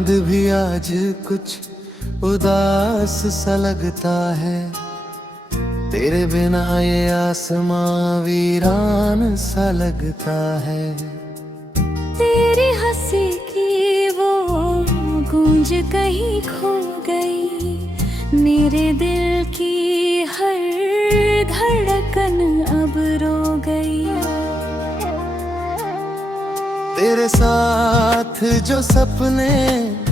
चांद भी आज कुछ उदास सा लगता है। तेरे बिना ये आसमां वीरान सा लगता है। तेरी हंसी की वो गूंज कहीं खो गई, मेरे दिल की हर धड़कन अब रो गई। तेरे साथ जो सपने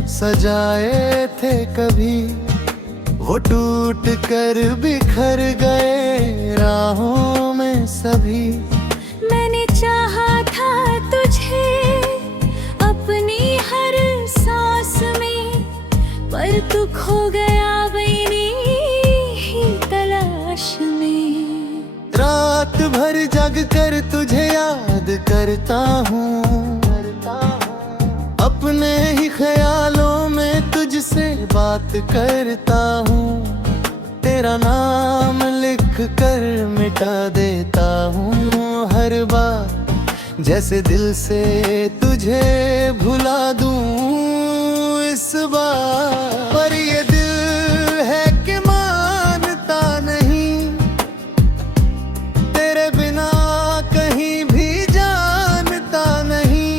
सजाए थे कभी, वो टूट कर बिखर गए राहों में सभी। मैंने चाहा था तुझे अपनी हर सांस में, पर तू खो गया बैरी ही तलाश में। रात भर जग कर तुझे याद करता हूँ, अपने ही ख्यालों में तुझसे बात करता हूँ। तेरा नाम लिख कर मिटा देता हूँ हर बार, जैसे दिल से तुझे भुला दूँ इस बार। पर ये दिल है कि मानता नहीं, तेरे बिना कहीं भी जानता नहीं।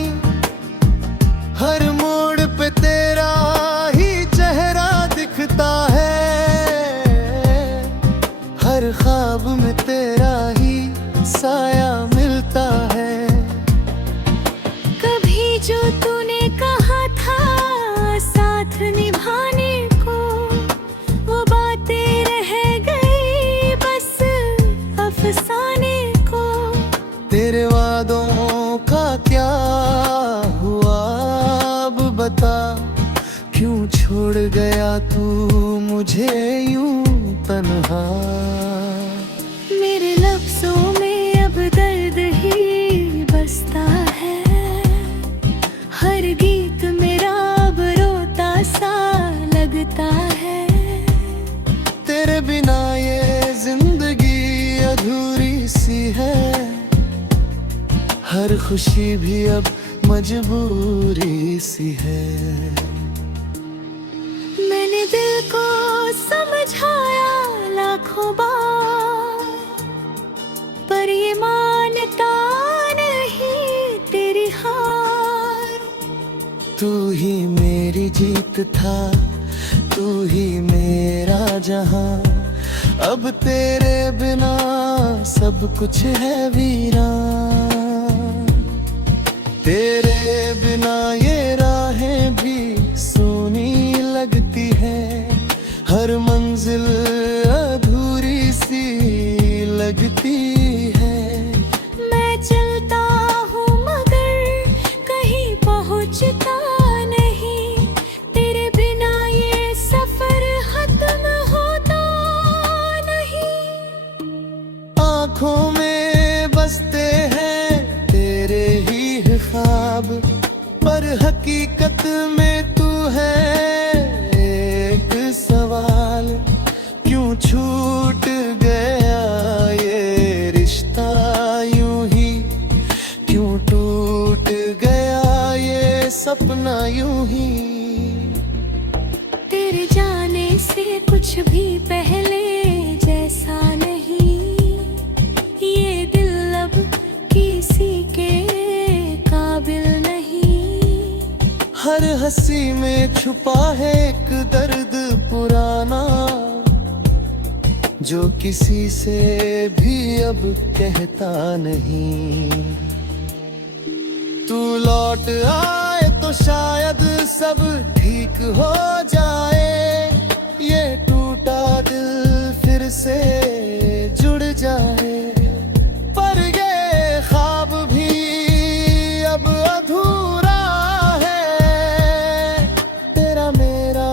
हर मोड़ पे तेरा ही चेहरा दिखता है, हर ख्वाब में तेरा ही साया मिलता है। कभी जो तूने कहा था साथ निभाने को, वो बातें रह गई बस अफसाने को। तेरे वादों का क्या हुआ अब बता, क्यों छोड़ गया तू मुझे यूं तन्हा। मेरे लफ्जों में अब दर्द ही बसता है, हर गीत मेरा अब रोता सा लगता है। तेरे बिना ये जिंदगी अधूरी सी है, हर खुशी भी अब मजबूरी सी है। मैंने दिल को समझाया लाखों बार, पर ये मानता नहीं तेरी हार। तू ही मेरी जीत था, तू ही मेरा जहां, अब तेरे बिना सब कुछ है वीरान। तेरे बिना ये राहें भी सूनी लगती है, हर मंजिल अधूरी सी लगती है। मैं चलता हूँ मगर कहीं पहुँचता नहीं, तेरे बिना ये सफर खत्म होता नहीं। आँखों में बसते हैं तेरे ही ख्वाब, पर हकीकत में तू है एक सवाल। क्यों छूट गया ये रिश्ता यूं ही, क्यों टूट गया ये सपना यूं ही। तेरे जाने से कुछ भी पहले जैसा नहीं, ये दिल अब किसी के काबिल नहीं। हर हंसी में छुपा है एक दर्द पुराना, जो किसी से भी अब कहता नहीं। तू लौट आए तो शायद सब ठीक हो जाए, ये टूटा दिल फिर से जुड़ जाए। पर ये ख्वाब भी अब अधूरा है, तेरा मेरा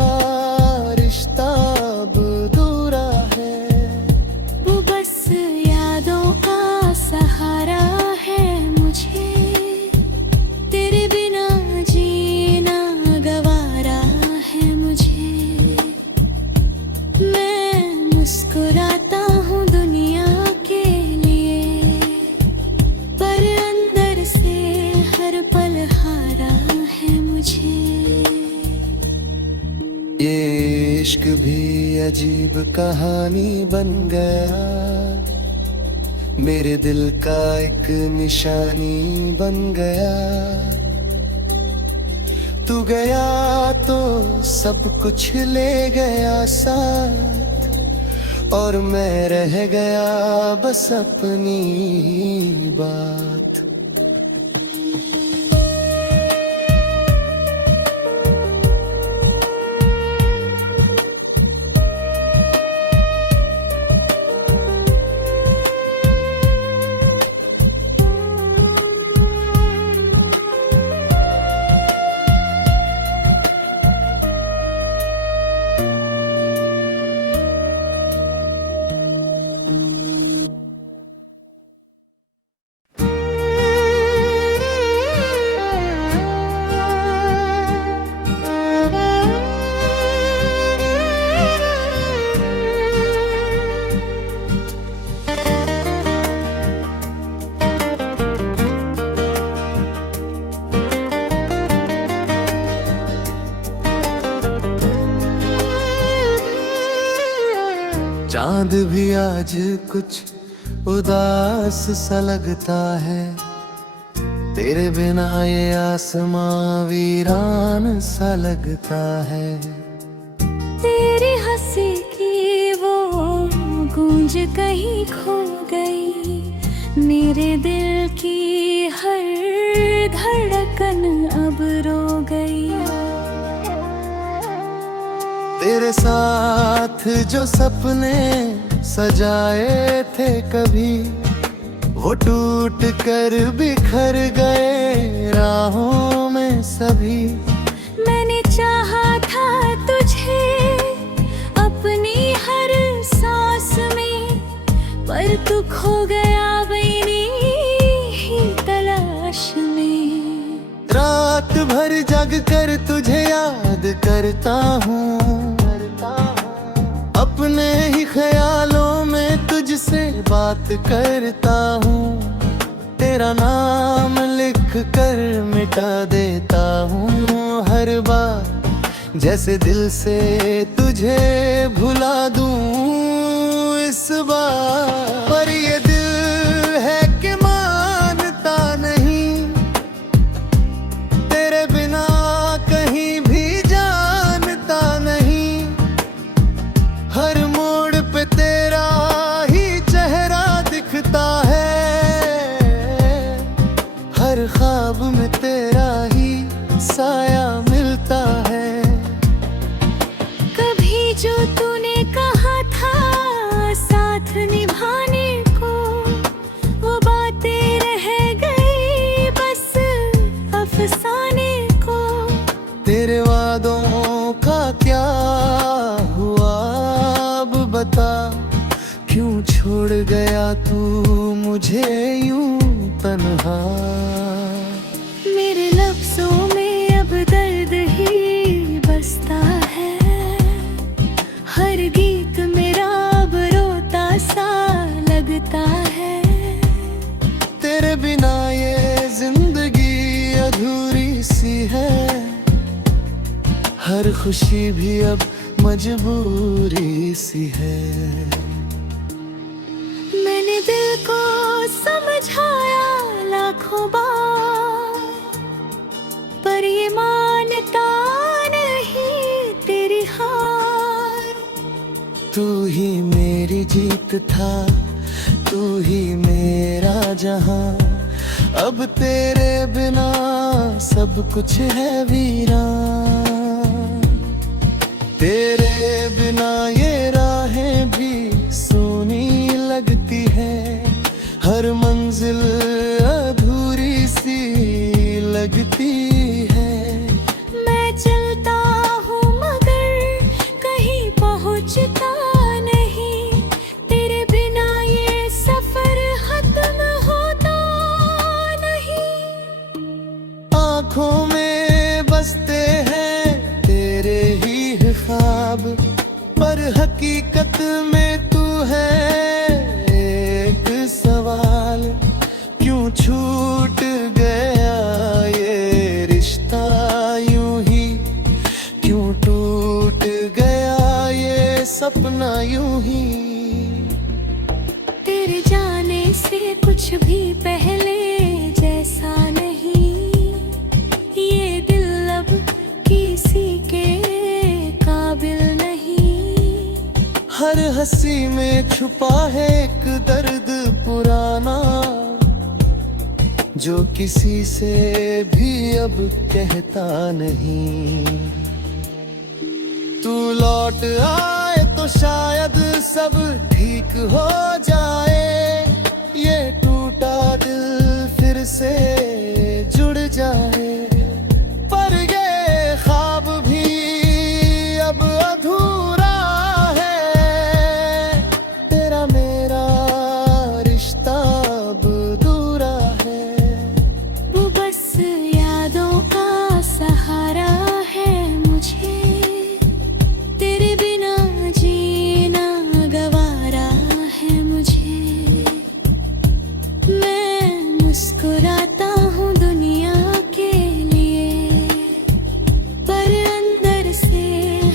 रिश्ता अब अधूरा है। वो बस यादों का सहारा है मुझे, तेरे बिना जीना गवारा है मुझे। इश्क भी अजीब कहानी बन गया, मेरे दिल का एक निशानी बन गया। तू गया तो सब कुछ ले गया साथ, और मैं रह गया बस अपनी बात। चांद भी आज कुछ उदास सा लगता है, तेरे बिना ये आसमां वीरान सा लगता है। तेरी हंसी की वो गूंज कहीं खो गई, मेरे दिल की हर धड़कन अब रो गई। तेरे साथ जो सपने सजाए थे कभी, वो टूट कर बिखर गए राहों में सभी। मैंने चाहा था तुझे अपनी हर सांस में, पर तू खो गया मेरी ही तलाश में। रात भर जग कर तुझे याद करता हूँ, अपने ही ख्यालों में तुझसे बात करता हूँ। तेरा नाम लिख कर मिटा देता हूँ हर बार, जैसे दिल से तुझे भुला दूँ इस बार। पर ये दिल है कि मानता नहीं, तेरे बिना कहीं भी जानता नहीं। हर मोड़ पे तेरा ही चेहरा दिखता है, हर ख्वाब में तेरा ही साया मिलता है। कभी जो तूने कहा था साथ निभाने को, वो बातें रह गई बस अफसाने को। तेरे वादों का क्या हुआ अब बता, क्यों छोड़ गया तू मुझे यूं तन्हा। मेरे लफ्जों में अब दर्द ही बसता है, हर गीत मेरा अब रोता सा लगता है। तेरे बिना ये जिंदगी अधूरी सी है, हर खुशी भी अब मजबूरी सी है। मैंने दिल को समझाया लाखों बार, पर ये मानता नहीं तेरी हार। तू ही मेरी जीत था, तू ही मेरा जहां, अब तेरे बिना सब कुछ है वीरान। तेरे बिना ये राहें भी सूनी लगती है, हर मंजिल अधूरी सी लगती है। मैं चलता हूँ मगर कहीं पहुँचता नहीं, तेरे बिना ये सफर खत्म होता नहीं। आँखों में बसते हैं तेरे ही ख्वाब, पर हकीकत में यूं ही। तेरे जाने से कुछ भी पहले जैसा नहीं, ये दिल अब किसी के काबिल नहीं। हर हंसी में छुपा है एक दर्द पुराना, जो किसी से भी अब कहता नहीं। तू लौट आए तो शायद सब ठीक हो जाए, ये टूटा दिल फिर से जुड़ जाए। पर ये ख्वाब भी अब अधूरा है, तेरा मेरा रिश्ता अब अधूरा है। वो बस यादों का सहारा है मुझे, तेरे बिना जीना गवारा है मुझे। मैं मुस्कुराता हूँ दुनिया के लिए, पर अंदर से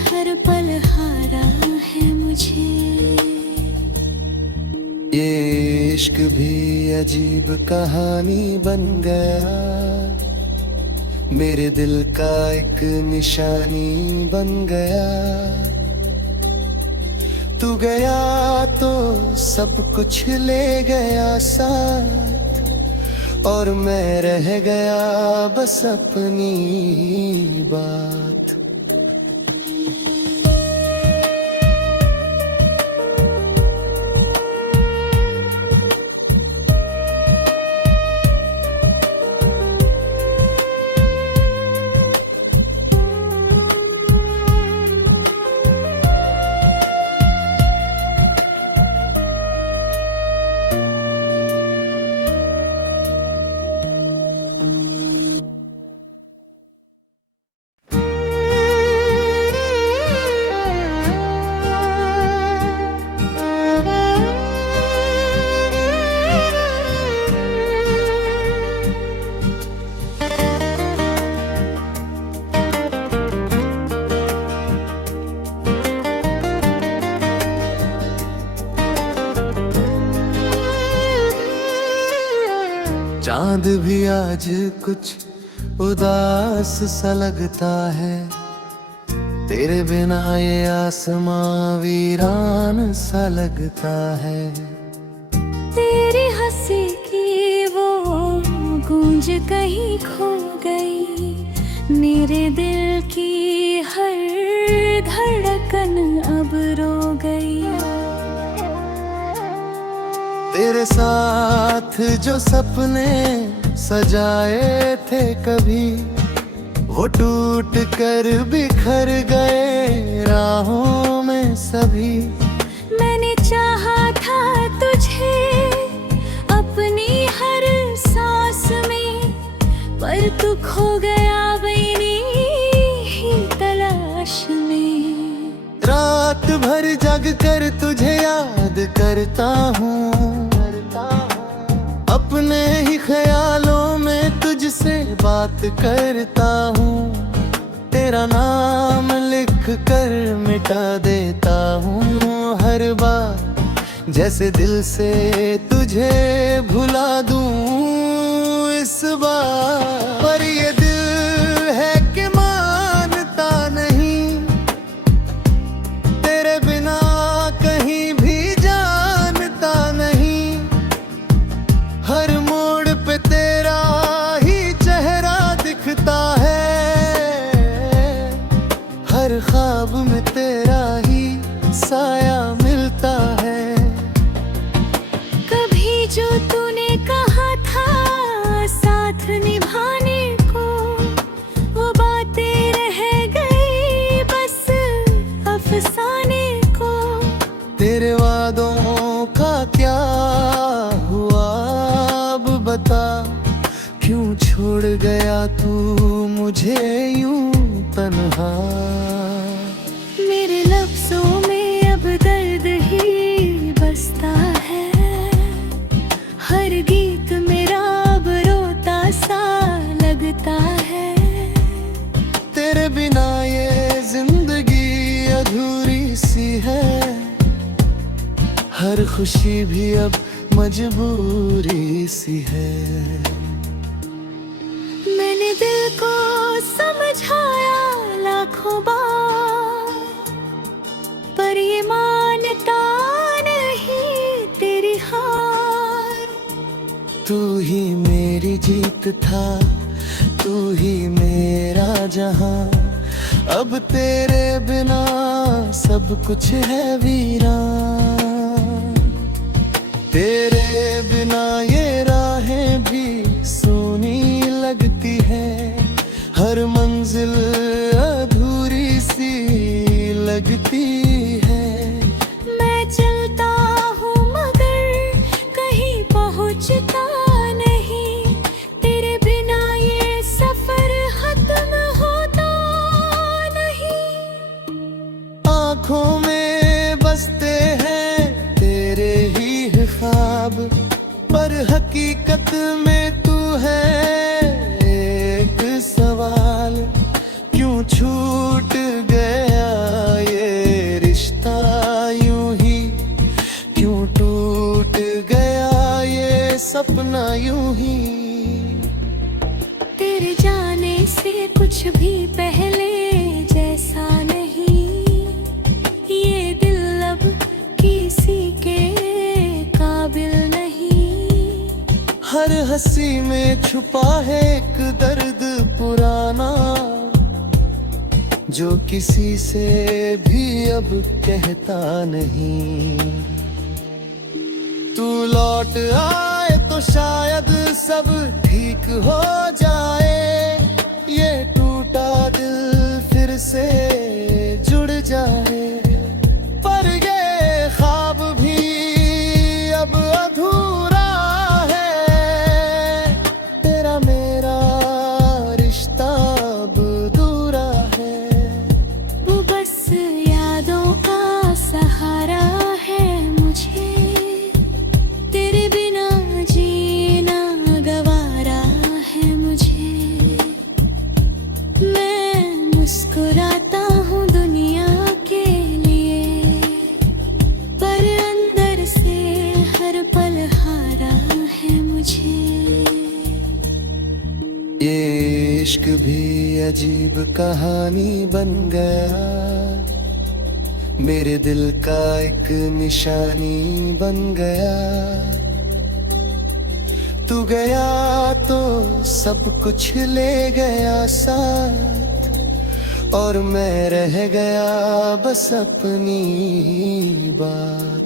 हर पल हारा है मुझे। ये इश्क भी अजीब कहानी बन गया, मेरे दिल का एक निशानी बन गया। तू गया तो सब कुछ ले गया साथ, और मैं रह गया बस अपनी बात। चांद भी आज कुछ उदास सा लगता है, तेरे बिना ये आसमां वीरान सा लगता है। तेरी हंसी की वो गूंज कहीं खो गई, मेरे दिल की हर धड़कन अब रो गई। तेरे साथ जो सपने सजाए थे कभी, वो टूट कर बिखर गए राहों में सभी। मैंने चाहा था तुझे अपनी हर सांस में, पर तू खो गया बैरी ही तलाश में। रात भर जग कर तुझे याद करता हूँ, अपने ही ख्यालों में तुझसे बात करता हूँ। तेरा नाम लिख कर मिटा देता हूँ हर बार, जैसे दिल से तुझे भुला दूँ इस बार। पर ये दिल है कि मानता नहीं, तेरे बिना कहीं भी जानता नहीं। हर मोड़ पे तेरा ही चेहरा दिखता है, हर ख्वाब में तेरा ही साया मिलता है। कभी जो तूने कहा था साथ निभाने को, वो बातें रह गई बस अफसाने को। तेरे वादों का क्या हुआ अब बता, क्यों छोड़ गया तू मुझे यूं तन्हा। मेरे लफ्जों में अब दर्द ही बसता है, हर गीत मेरा अब रोता सा लगता है। तेरे बिना ये जिंदगी अधूरी सी है, हर खुशी भी अब मजबूरी सी है। मैंने दिल को समझाया लाखों बार, पर ये मानता नहीं तेरी हार। तू ही मेरी जीत था, तू ही मेरा जहां, अब तेरे बिना सब कुछ है वीरान। तेरे बिना ये राहें भी सूनी लगती है, हर मंजिल अधूरी सी लगती है। मैं चलता हूँ मगर कहीं पहुँचता नहीं, तेरे बिना ये सफर खत्म होता नहीं। आँखों में बसते हैं तेरे ही ख्वाब, पर हकीकत में तू है एक सवाल। क्यों छूट गया ये रिश्ता यूं ही, क्यों टूट गया ये सपना यूं ही। तेरे जाने से कुछ भी पहले जैसा नहीं, ये दिल अब किसी के काबिल नहीं। हर हंसी में छुपा है एक दर्द पुराना, जो किसी से भी अब कहता नहीं। तू लौट आए तो शायद सब ठीक हो जाए, ये टूटा दिल फिर से जुड़ जाए। पर ये ख्वाब भी अब अधूरा है, तेरा मेरा रिश्ता अब अधूरा है। वो बस यादों का सहारा है मुझे, तेरे बिना जीना गवारा है मुझे। मैं मुस्कुराता हूँ दुनिया के लिए, पर अंदर से हर पल हारा है मुझे। ये इश्क भी अजीब कहानी बन गया, मेरे दिल का एक निशानी बन गया। तू गया तो सब कुछ ले गया साथ, और मैं रह गया बस अपनी बात।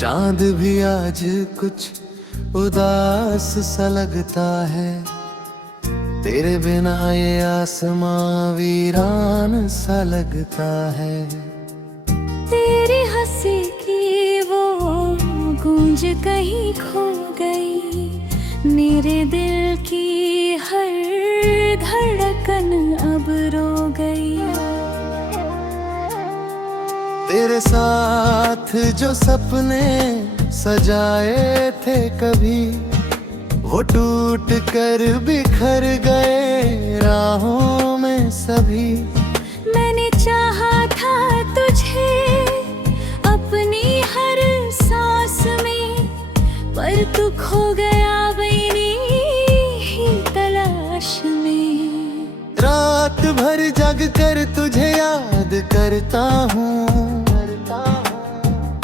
चांद भी आज कुछ उदास सा लगता है, तेरे बिना ये आसमां वीरान सा लगता है। तेरी हंसी की वो गूंज कहीं खो गई, मेरे दिल की हर धड़कन अब रो गई। तेरे साथ जो सपने सजाए थे कभी, वो टूट कर बिखर गए राहों में सभी। मैंने चाहा था तुझे अपनी हर सांस में, पर तू खो गया बैरी ही तलाश में। रात भर जग कर तुझे याद करता हूँ,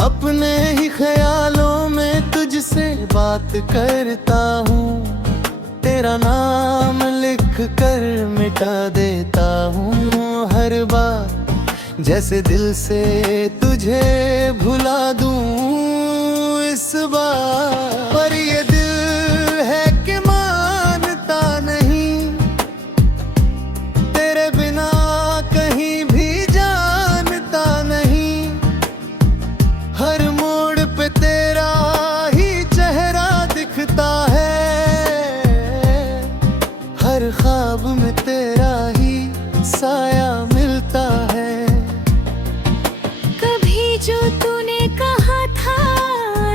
अपने ही ख्यालों में तुझसे बात करता हूँ। तेरा नाम मिटा देता हूँ हर बार, जैसे दिल से तुझे भुला दूँ इस बार। पर ये दिल है कि मानता नहीं, तेरे बिना कहीं भी जानता नहीं। हर मोड़ पे तेरा ही चेहरा दिखता है, हर ख्वाब में तेरा ही साया मिलता है। कभी जो तूने कहा था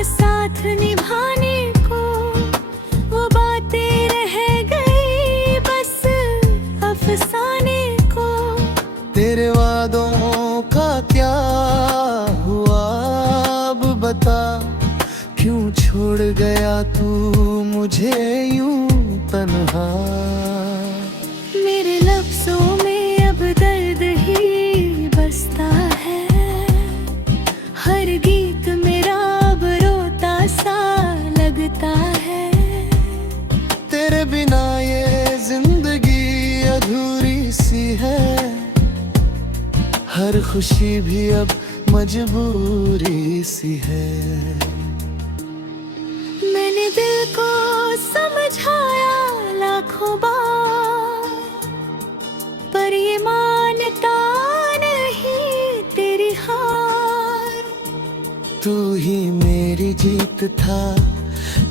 साथ निभाने को, वो बातें रह गई बस अफसाने को। तेरे वादों का क्या हुआ अब बता, क्यों छोड़ गया तू मुझे यूं तन्हा। मेरे लफ्जों में अब दर्द ही बसता है, हर गीत मेरा अब रोता सा लगता है। तेरे बिना ये जिंदगी अधूरी सी है, हर खुशी भी अब मजबूरी सी है। मैंने दिल को समझाया लाखों बार, पर ये मानता नहीं तेरी हार। तू ही मेरी जीत था,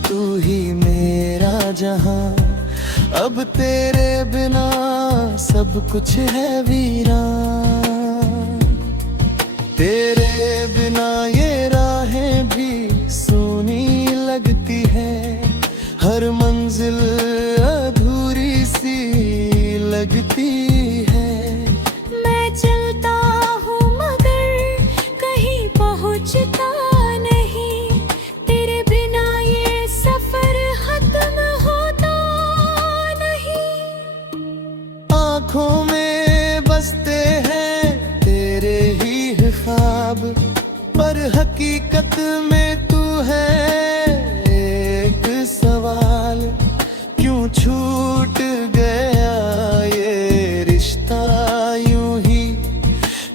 तू ही मेरा जहां, अब तेरे बिना सब कुछ है वीरान। तेरे बिना ये राहें भी सूनी लगती है, हर मंजिल अधूरी सी लगती है। मैं चलता हूँ मगर कहीं पहुँचता नहीं, तेरे बिना ये सफर खत्म होता नहीं। आँखों में बसते हैं तेरे ही ख्वाब, पर हकीकत में तू है एक सवाल। क्यों छूट गया ये रिश्ता यूं ही,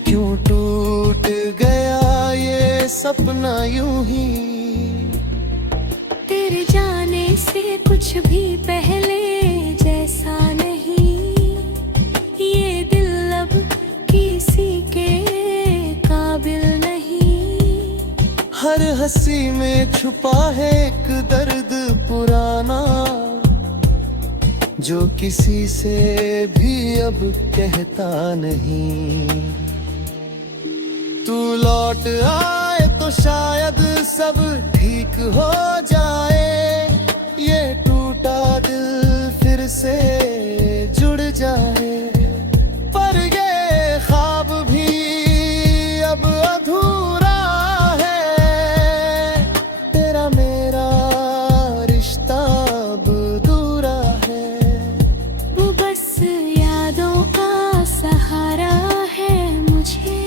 क्यों टूट गया ये सपना यूं ही। तेरे जाने से कुछ भी पहले जैसा नहीं, ये दिल अब किसी के काबिल नहीं। हर हंसी में छुपा है एक दर्द पुराना, जो किसी से भी अब कहता नहीं। तू लौट आए तो शायद सब ठीक हो जाए, ये टूटा दिल फिर से जुड़ जाए। पर ये ख्वाब भी अब अधूरा है, तेरा मेरा रिश्ता अब दूरा है। वो बस यादों का सहारा है मुझे,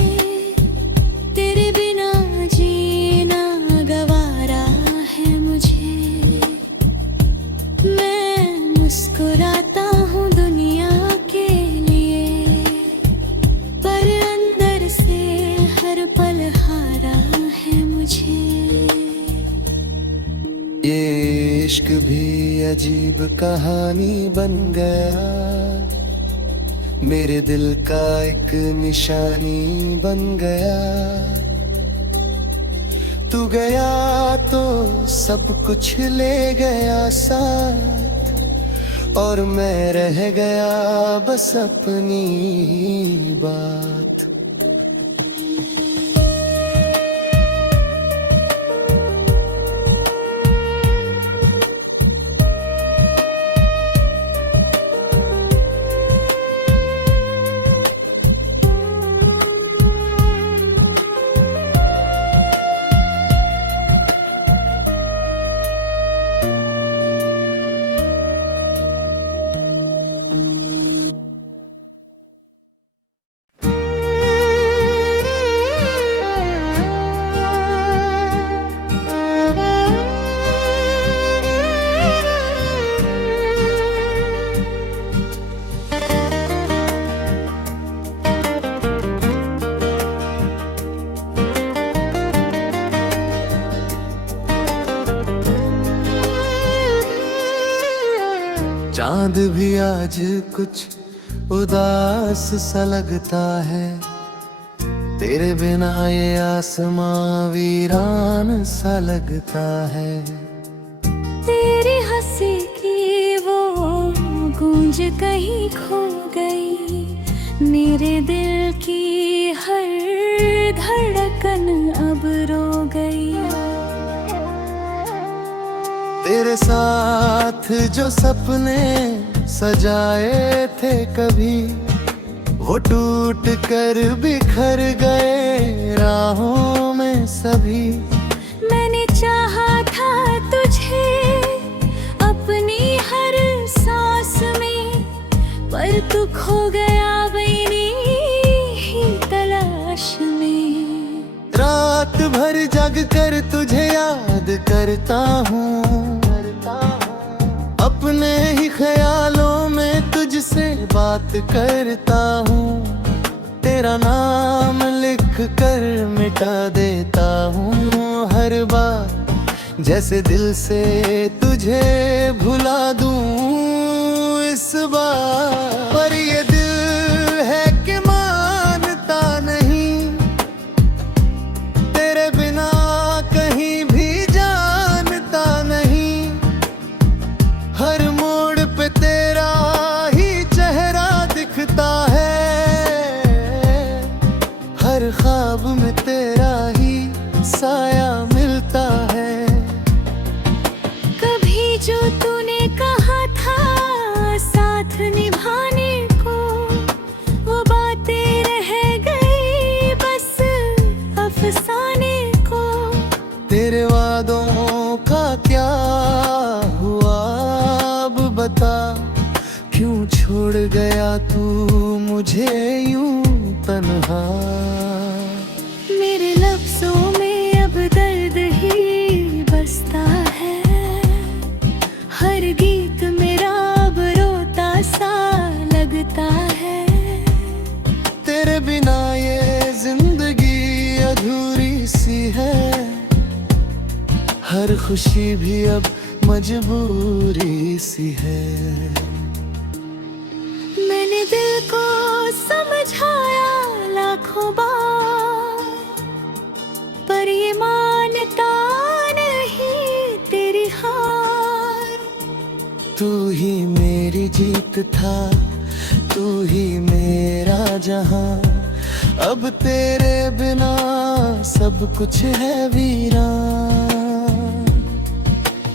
तेरे बिना जीना गवारा है मुझे। मैं मुस्कुराता हूँ दुनिया के लिए, पर अंदर से हर पल हारा है मुझे। ये इश्क भी अजीब कहानी बन गया, मेरे दिल का एक निशानी बन गया। तू गया तो सब कुछ ले गया साथ, और मैं रह गया बस अपनी बात। चांद भी आज कुछ उदास सा लगता है, तेरे बिना ये आसमां वीरान सा लगता है। तेरी हंसी की वो गूंज कहीं खो गई, मेरे दिल की हर धड़कन अब रो गई। तेरे साथ जो सपने सजाए थे कभी, वो टूट कर बिखर गए राहों में सभी। मैंने चाहा था तुझे अपनी हर सांस में, पर तू खो गया बैनी ही तलाश में। रात भर जग कर तुझे याद करता हूँ, अपने ही ख्यालों में तुझसे बात करता हूँ। तेरा नाम लिख कर मिटा देता हूँ हर बार, जैसे दिल से तुझे भुला दूँ इस बार। पर ये दिल है कि मानता नहीं, तेरे बिना कहीं भी जानता नहीं। हर मोड़ पे तेरा ही चेहरा दिखता है, हर ख्वाब में तेरा ही साया मिलता है। कभी जो तूने कहा था साथ निभाने को, वो बातें रह गई बस अफसाने को। तेरे वादों का क्या हुआ अब बता, क्यों छोड़ गया तू मुझे यूं तन्हा। मेरे लफ्जों में अब दर्द ही बसता है, हर गीत मेरा अब रोता सा लगता है। तेरे बिना ये जिंदगी अधूरी सी है, हर खुशी भी अब मजबूरी सी है। मैंने दिल को समझाया लाखों बार, पर ये मानता नहीं तेरी हार। तू ही मेरी जीत था, तू ही मेरा जहां, अब तेरे बिना सब कुछ है वीरान।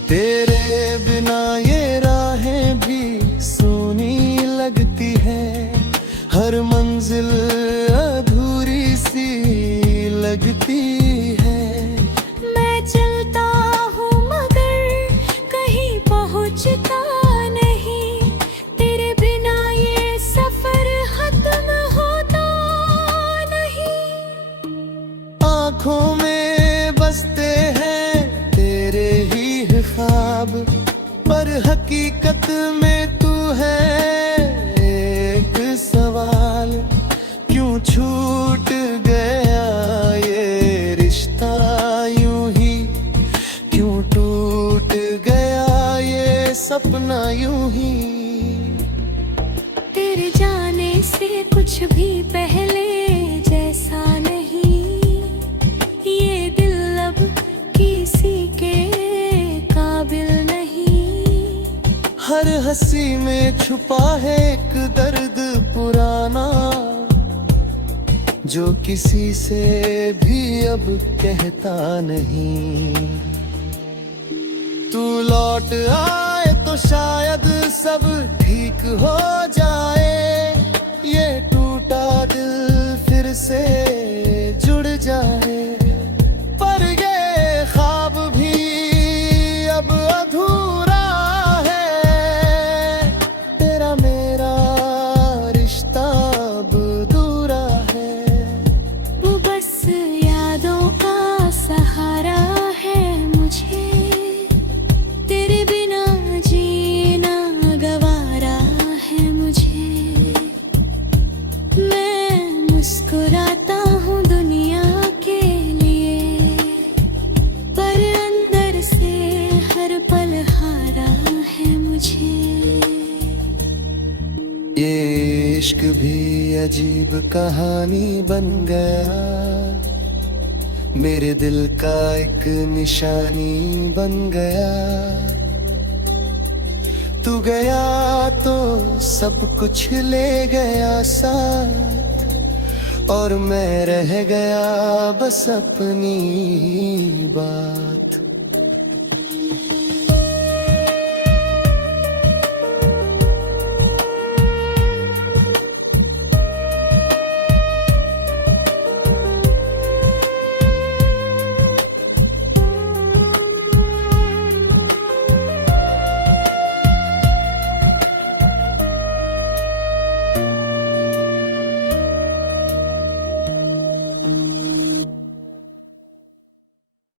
तेरे बिना ये राहें भी सूनी लगती है, हर मंजिल अधूरी सी लगती है। मैं चलता हूँ मगर कहीं पहुँचता नहीं, तेरे बिना ये सफर खत्म होता नहीं। आँखों में बसते हैं तेरे ही ख्वाब, पर हकीकत में तू है एक सवाल। क्यों छूट गया ये रिश्ता यूं ही, क्यों टूट गया ये सपना यूं ही। तेरे जाने से कुछ भी पहले जैसा नहीं, ये दिल अब किसी के काबिल नहीं। हर हंसी में छुपा है एक दर्द पुराना, जो किसी से भी अब कहता नहीं। तू लौट आए तो शायद सब ठीक हो जाए, ये टूटा दिल फिर से जुड़ जाए। पर ये ख्वाब भी अब अधूरा है, तेरा मेरा रिश्ता अब अधूरा है। वो बस यादों का सहारा है मुझे, तेरे बिना जीना गवारा है मुझे। ये इश्क भी अजीब कहानी बन गया, मेरे दिल का एक निशानी बन गया। तू गया तो सब कुछ ले गया साथ, और मैं रह गया बस अपनी बात।